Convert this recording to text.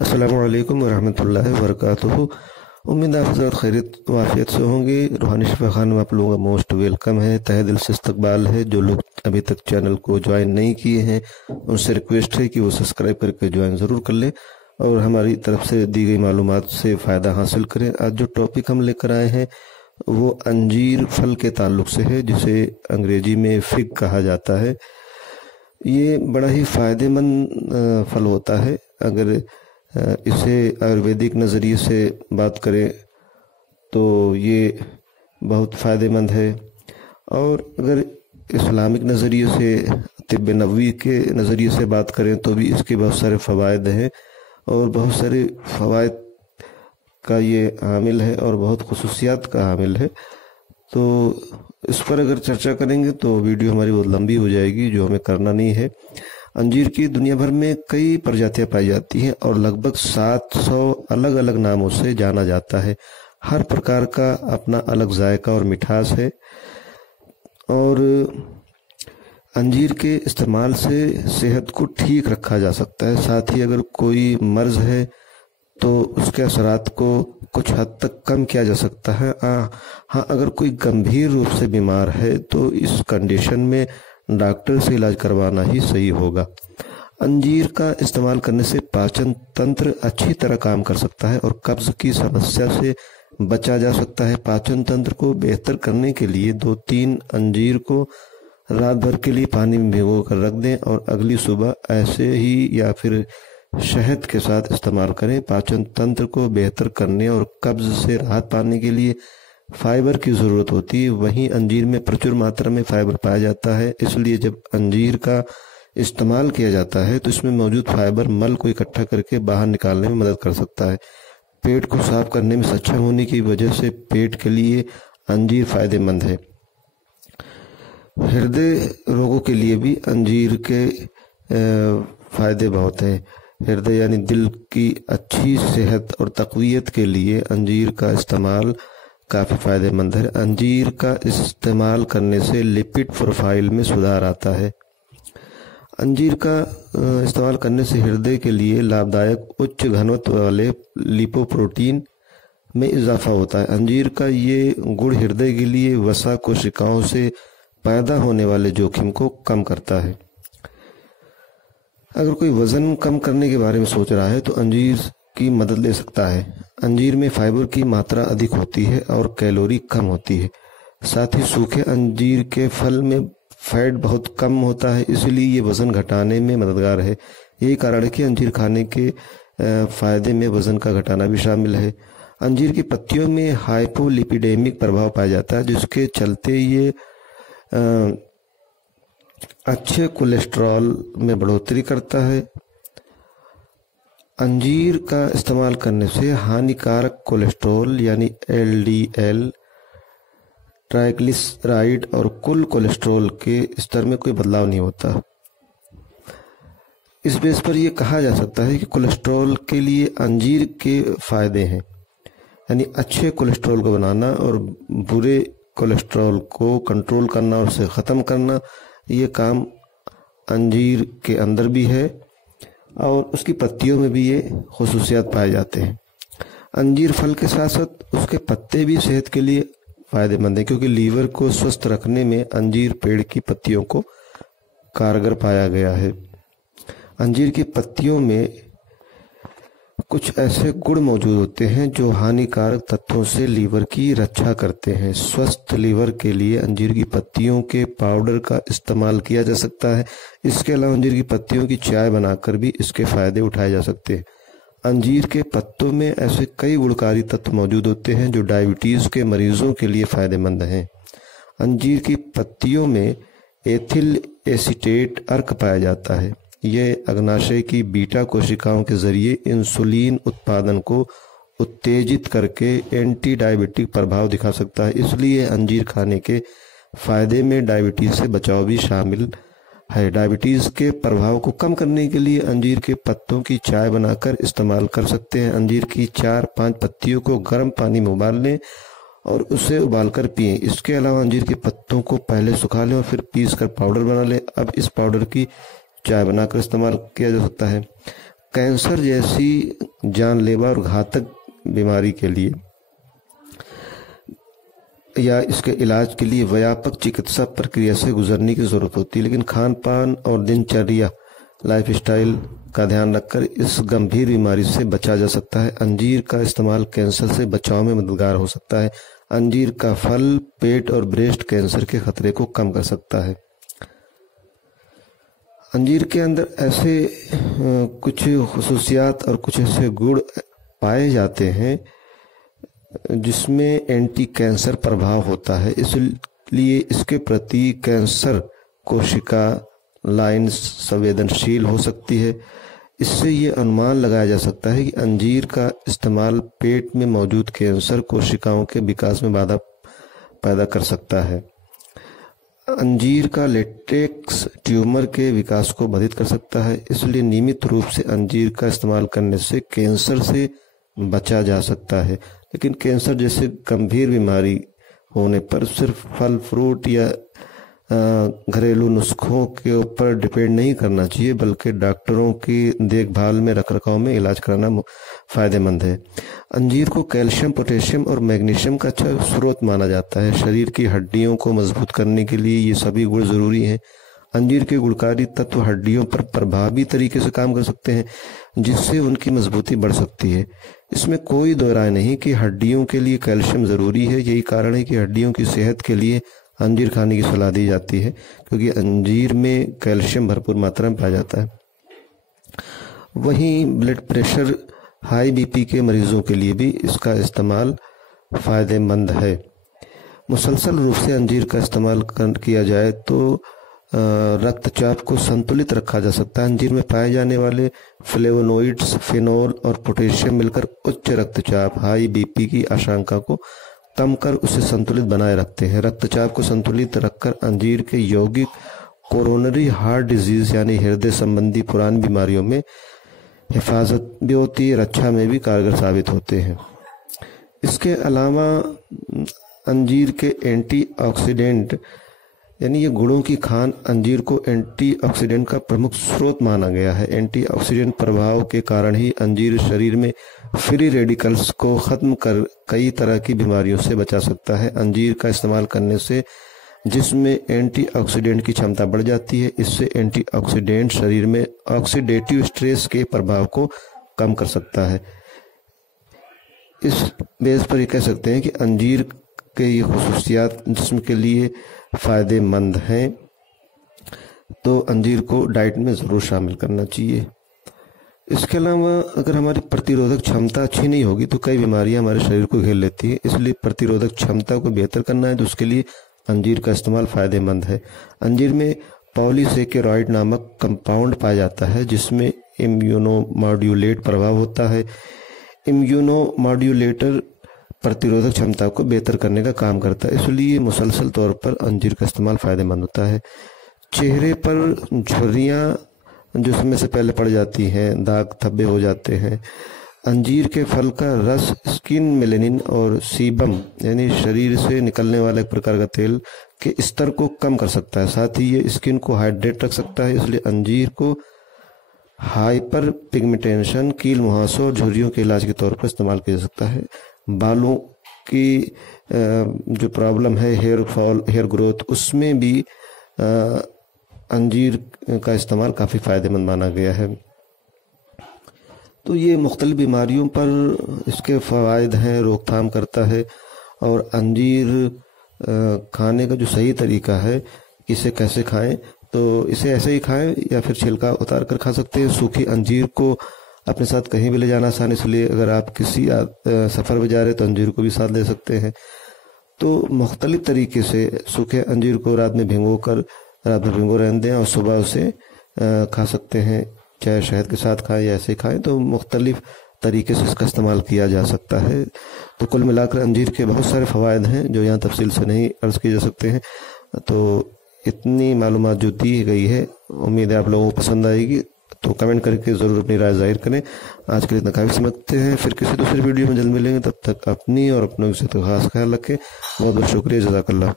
अस्सलामुअलैकुम वरहमतुल्लाहि वबरकातुहू। उम्मीद आप हज़रत खैरियत वाफियत से होंगे। रूहानी शिफा खान में आप लोगों का मोस्ट वेलकम है, तहे दिल से इस्तकबाल है। जो लोग अभी तक चैनल को ज्वाइन नहीं किए हैं उनसे रिक्वेस्ट है कि वो सब्सक्राइब करके ज्वाइन ज़रूर कर लें और हमारी तरफ से दी गई मालूमात से फ़ायदा हासिल करें। आज जो टॉपिक हम लेकर आए हैं वो अंजीर फल के ताल्लुक से है, जिसे अंग्रेजी में फिग कहा जाता है। ये बड़ा ही फ़ायदेमंद फल होता है। अगर इसे आयुर्वेदिक नज़रिए से बात करें तो ये बहुत फ़ायदेमंद है, और अगर इस्लामिक नज़रिए से तिब्ब नबवी के नज़रिए से बात करें तो भी इसके बहुत सारे फ़वाइद हैं और बहुत सारे फ़वाइद का ये हामिल है और बहुत खुसूसियात का हामिल है। तो इस पर अगर चर्चा करेंगे तो वीडियो हमारी बहुत लंबी हो जाएगी, जो हमें करना नहीं है। अंजीर की दुनिया भर में कई प्रजातियां पाई जाती हैं और लगभग 700 अलग अलग नामों से जाना जाता है। हर प्रकार का अपना अलग जायका और मिठास है, और अंजीर के इस्तेमाल से सेहत को ठीक रखा जा सकता है। साथ ही अगर कोई मर्ज है तो उसके असरात को कुछ हद तक कम किया जा सकता है। हाँ, अगर कोई गंभीर रूप से बीमार है तो इस कंडीशन में डॉक्टर से इलाज करवाना ही सही होगा। अंजीर का इस्तेमाल करने से पाचन तंत्र अच्छी तरह काम कर सकता है और कब्ज की समस्या से बचा जा सकता है। पाचन तंत्र को बेहतर करने के लिए 2-3 अंजीर को रात भर के लिए पानी में भिगो कर रख दें और अगली सुबह ऐसे ही या फिर शहद के साथ इस्तेमाल करें। पाचन तंत्र को बेहतर करने और कब्ज से राहत पाने के लिए फाइबर की ज़रूरत होती है। वहीं अंजीर में प्रचुर मात्रा में फाइबर पाया जाता है, इसलिए जब अंजीर का इस्तेमाल किया जाता है तो इसमें मौजूद फाइबर मल को इकट्ठा करके बाहर निकालने में मदद कर सकता है। पेट को साफ करने में सक्षम होने की वजह से पेट के लिए अंजीर फायदेमंद है। हृदय रोगों के लिए भी अंजीर के फायदे बहुत हैं। हृदय यानी दिल की अच्छी सेहत और तक़वियत के लिए अंजीर का इस्तेमाल काफ़ी फ़ायदेमंद है। अंजीर का इस्तेमाल करने से लिपिड प्रोफाइल में सुधार आता है। अंजीर का इस्तेमाल करने से हृदय के लिए लाभदायक उच्च घनत्व वाले लिपोप्रोटीन में इजाफा होता है। अंजीर का ये गुण हृदय के लिए वसा कोशिकाओं से पैदा होने वाले जोखिम को कम करता है। अगर कोई वज़न कम करने के बारे में सोच रहा है तो अंजीर की मदद ले सकता है। अंजीर में फाइबर की मात्रा अधिक होती है और कैलोरी कम होती है। साथ ही सूखे अंजीर के फल में फैट बहुत कम होता है, इसलिए ये वज़न घटाने में मददगार है। यही कारण है कि अंजीर खाने के फ़ायदे में वज़न का घटाना भी शामिल है। अंजीर की पत्तियों में हाइपोलिपिडेमिक प्रभाव पाया जाता है, जिसके चलते ये अच्छे कोलेस्ट्रॉल में बढ़ोतरी करता है। अंजीर का इस्तेमाल करने से हानिकारक कोलेस्ट्रॉल यानी LDL, ट्राइग्लिसराइड और कुल कोलेस्ट्रॉल के स्तर में कोई बदलाव नहीं होता। इस बेस पर यह कहा जा सकता है कि कोलेस्ट्रॉल के लिए अंजीर के फायदे हैं, यानी अच्छे कोलेस्ट्रॉल को बनाना और बुरे कोलेस्ट्रॉल को कंट्रोल करना और उसे ख़त्म करना, ये काम अंजीर के अंदर भी है और उसकी पत्तियों में भी ये खुसूसियात पाए जाते हैं। अंजीर फल के साथ साथ उसके पत्ते भी सेहत के लिए फ़ायदेमंद हैं, क्योंकि लीवर को स्वस्थ रखने में अंजीर पेड़ की पत्तियों को कारगर पाया गया है। अंजीर की पत्तियों में कुछ ऐसे गुण मौजूद होते हैं जो हानिकारक तत्वों से लीवर की रक्षा करते हैं। स्वस्थ लीवर के लिए अंजीर की पत्तियों के पाउडर का इस्तेमाल किया जा सकता है। इसके अलावा अंजीर की पत्तियों की चाय बनाकर भी इसके फायदे उठाए जा सकते हैं। अंजीर के पत्तों में ऐसे कई गुणकारी तत्व मौजूद होते हैं जो डायबिटीज़ के मरीजों के लिए फ़ायदेमंद हैं। अंजीर की पत्तियों में एथिल एसीटेट अर्क पाया जाता है। यह अग्नाशय की बीटा कोशिकाओं के जरिए इंसुलिन उत्पादन को उत्तेजित करके एंटी डायबिटिक प्रभाव दिखा सकता है। इसलिए अंजीर खाने के फायदे में डायबिटीज से बचाव भी शामिल है। डायबिटीज के प्रभाव को कम करने के लिए अंजीर के पत्तों की चाय बनाकर इस्तेमाल कर सकते हैं। अंजीर की 4-5 पत्तियों को गर्म पानी में उबाल लें और उसे उबालकर पिएं। इसके अलावा अंजीर के पत्तों को पहले सुखा लें और फिर पीस कर पाउडर बना लें। अब इस पाउडर की चाय बनाकर इस्तेमाल किया जा सकता है। कैंसर जैसी जानलेवा और घातक बीमारी के लिए या इसके इलाज के लिए व्यापक चिकित्सा प्रक्रिया से गुजरने की ज़रूरत होती है, लेकिन खान पान और दिनचर्या लाइफस्टाइल का ध्यान रखकर इस गंभीर बीमारी से बचा जा सकता है। अंजीर का इस्तेमाल कैंसर से बचाव में मददगार हो सकता है। अंजीर का फल पेट और ब्रेस्ट कैंसर के खतरे को कम कर सकता है। अंजीर के अंदर ऐसे कुछ खुसूसियात और कुछ ऐसे गुण पाए जाते हैं जिसमें एंटी कैंसर प्रभाव होता है, इसलिए इसके प्रति कैंसर कोशिका लाइन संवेदनशील हो सकती है। इससे ये अनुमान लगाया जा सकता है कि अंजीर का इस्तेमाल पेट में मौजूद कैंसर कोशिकाओं के विकास में बाधा पैदा कर सकता है। अंजीर का लेटेक्स ट्यूमर के विकास को बाधित कर सकता है, इसलिए नियमित रूप से अंजीर का इस्तेमाल करने से कैंसर से बचा जा सकता है। लेकिन कैंसर जैसे गंभीर बीमारी होने पर सिर्फ फल फ्रूट या घरेलू नुस्खों के ऊपर डिपेंड नहीं करना चाहिए, बल्कि डॉक्टरों की देखभाल में रखरखाव में इलाज कराना फायदेमंद है। अंजीर को कैल्शियम, पोटेशियम और मैग्नीशियम का अच्छा स्रोत माना जाता है। शरीर की हड्डियों को मजबूत करने के लिए ये सभी गुण जरूरी हैं। अंजीर के गुणकारी तत्व हड्डियों पर प्रभावी तरीके से काम कर सकते हैं, जिससे उनकी मजबूती बढ़ सकती है। इसमें कोई दो राय नहीं कि हड्डियों के लिए कैल्शियम जरूरी है। यही कारण है कि हड्डियों की सेहत के लिए अंजीर खाने की सलाह दी जाती है, क्योंकि अंजीर में कैल्शियम भरपूर मात्रा में पाया जाता है। वहीं ब्लड प्रेशर, हाई बीपी के मरीजों के लिए भी इसका इस्तेमाल फायदेमंद है। मुसलसल रूप से अंजीर का इस्तेमाल किया जाए तो रक्तचाप को संतुलित रखा जा सकता है। अंजीर में पाए जाने वाले फ्लेवोनोइड्स, फिनोल और पोटेशियम मिलकर उच्च रक्तचाप, हाई बीपी की आशंका को कम कर उसे संतुलित बनाए रखते हैं। रक्तचाप को संतुलित रखकर अंजीर के यौगिक कोरोनरी हार्ट डिजीज यानी हृदय संबंधी पुरानी बीमारियों में हिफाजत भी होती है, रक्षा में भी कारगर साबित होते हैं। इसके अलावा अंजीर के एंटीऑक्सीडेंट यानी ये गुणों की खान अंजीर को एंटीऑक्सीडेंट का प्रमुख स्रोत माना गया है। एंटीऑक्सीडेंट प्रभाव के कारण ही अंजीर शरीर में फ्री रेडिकल्स को खत्म कर कई तरह की बीमारियों से बचा सकता है। अंजीर का इस्तेमाल करने से जिसमें एंटीऑक्सीडेंट की क्षमता बढ़ जाती है। इससे एंटीऑक्सीडेंट शरीर में ऑक्सीडेटिव स्ट्रेस के प्रभाव को कम कर सकता है। इस बेस पर ये कह सकते हैं कि अंजीर के ये खुसूसियात जिस्म के लिए फायदेमंद हैं, तो अंजीर को डाइट में ज़रूर शामिल करना चाहिए। इसके अलावा अगर हमारी प्रतिरोधक क्षमता अच्छी नहीं होगी तो कई बीमारियां हमारे शरीर को घेर लेती हैं, इसलिए प्रतिरोधक क्षमता को बेहतर करना है तो उसके लिए अंजीर का इस्तेमाल फायदेमंद है। अंजीर में पॉलीसेकेरॉइड नामक कंपाउंड पाया जाता है, जिसमें इम्यूनोमॉड्यूलेट प्रभाव होता है। इम्यूनोमॉड्यूलेटर प्रतिरोधक क्षमता को बेहतर करने का काम करता है, इसलिए मुसलसल तौर पर अंजीर का इस्तेमाल फायदेमंद होता है। चेहरे पर झुर्रियाँ जो समय से पहले पड़ जाती हैं, दाग धब्बे हो जाते हैं, अंजीर के फल का रस स्किन मेलेनिन और सीबम यानी शरीर से निकलने वाला एक प्रकार का तेल के स्तर को कम कर सकता है। साथ ही ये स्किन को हाइड्रेट रख सकता है, इसलिए अंजीर को हाइपर पिगमेंटेशन, कील मुहासों और झुर्रियों के इलाज के तौर पर इस्तेमाल किया जा सकता है। बालों की जो प्रॉब्लम है हेयर फॉल, हेयर ग्रोथ, उसमें भी अंजीर का इस्तेमाल काफ़ी फ़ायदेमंद माना गया है। तो ये मुख्तलिफ बीमारियों पर इसके फ़वाइद हैं, रोकथाम करता है। और अंजीर खाने का जो सही तरीका है, इसे कैसे खाएं, तो इसे ऐसे ही खाएं या फिर छिलका उतार कर खा सकते हैं। सूखी अंजीर को अपने साथ कहीं भी ले जाना आसान, इसलिए अगर आप किसी सफ़र में जा रहे हैं तो अंजीर को भी साथ ले सकते हैं। तो मुख्तलिफ तरीके से सूखे अंजीर को रात में भिगो रहने दें और सुबह उसे खा सकते हैं, चाहे शहद के साथ खाएं या ऐसे खाएं। तो मुख्तलिफ तरीके से इसका इस्तेमाल किया जा सकता है। तो कुल मिलाकर अंजीर के बहुत सारे फ़वाइद हैं जो यहाँ तफसील से नहीं अर्ज़ किए जा सकते हैं। तो इतनी मालूमात जो दी गई है, उम्मीद है आप लोगों को पसंद आएगी। तो कमेंट करके ज़रूर अपनी राय जाहिर करें। आज के लिए इतना काफ़ी समझते हैं, फिर किसी दूसरे वीडियो में जल्द मिलेंगे। तब तक अपनी और अपनों की सेहत का खास ख्याल रखें। बहुत बहुत शुक्रिया, जज़ाकल्लाह।